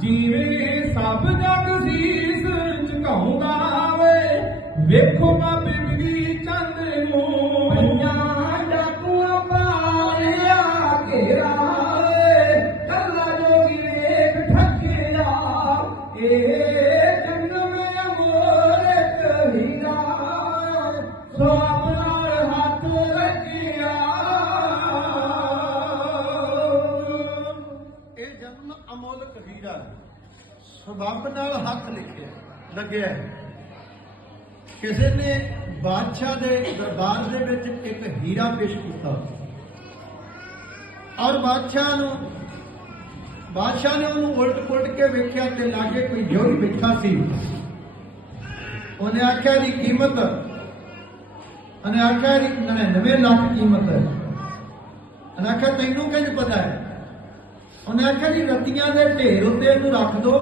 ਜੀਵੇ ਸਭ ਜਗ ਸੀਸ ਝੁਕਾਉਂਦਾ ਵੇ ਵੇਖੋ ਬਾਬੇ ਬਿਗੜੀ ਚੰਦ ਨੂੰ, ਪੰਜਾਂ ਡਾਕੂਆਂ ਪਾਲਿਆ ਘੇਰਾ। ਜਨਮ ਅਮੋਲਕ ਹੀਰਾ ਹੈ। ਨਾਲ ਹੱਥ ਲਿਖਿਆ, ਲੱਗਿਆ ਕਿਸੇ ਨੇ ਬਾਦਸ਼ਾਹ ਦੇ ਦਰਬਾਰ ਦੇ ਵਿੱਚ ਇੱਕ ਹੀਰਾ ਪੇਸ਼ ਕੀਤਾ। ਔਰ ਬਾਦਸ਼ਾਹ ਨੂੰ, ਬਾਦਸ਼ਾਹ ਨੇ ਉਹਨੂੰ ਉਲਟ ਪੁਲਟ ਕੇ ਵੇਖਿਆ ਤੇ ਲਾਗੇ ਕੋਈ ਜੋਗੀ ਬੈਠਾ ਸੀ। ਉਹਨੇ ਆਖਿਆ ਦੀ ਕੀਮਤ ਉਹਨੇ ਆਖਿਆ ਦੀ 99 ਲੱਖ ਕੀਮਤ ਹੈ। ਉਹਨੇ ਆਖਿਆ, ਤੈਨੂੰ ਕਿੰਜ ਪਤਾ ਹੈ? ਉਹਨੇ ਆਖਿਆ ਜੀ ਰੱਤੀਆਂ ਦੇ ਢੇਰ ਉੱਤੇ ਇਹਨੂੰ ਰੱਖ ਦੋ।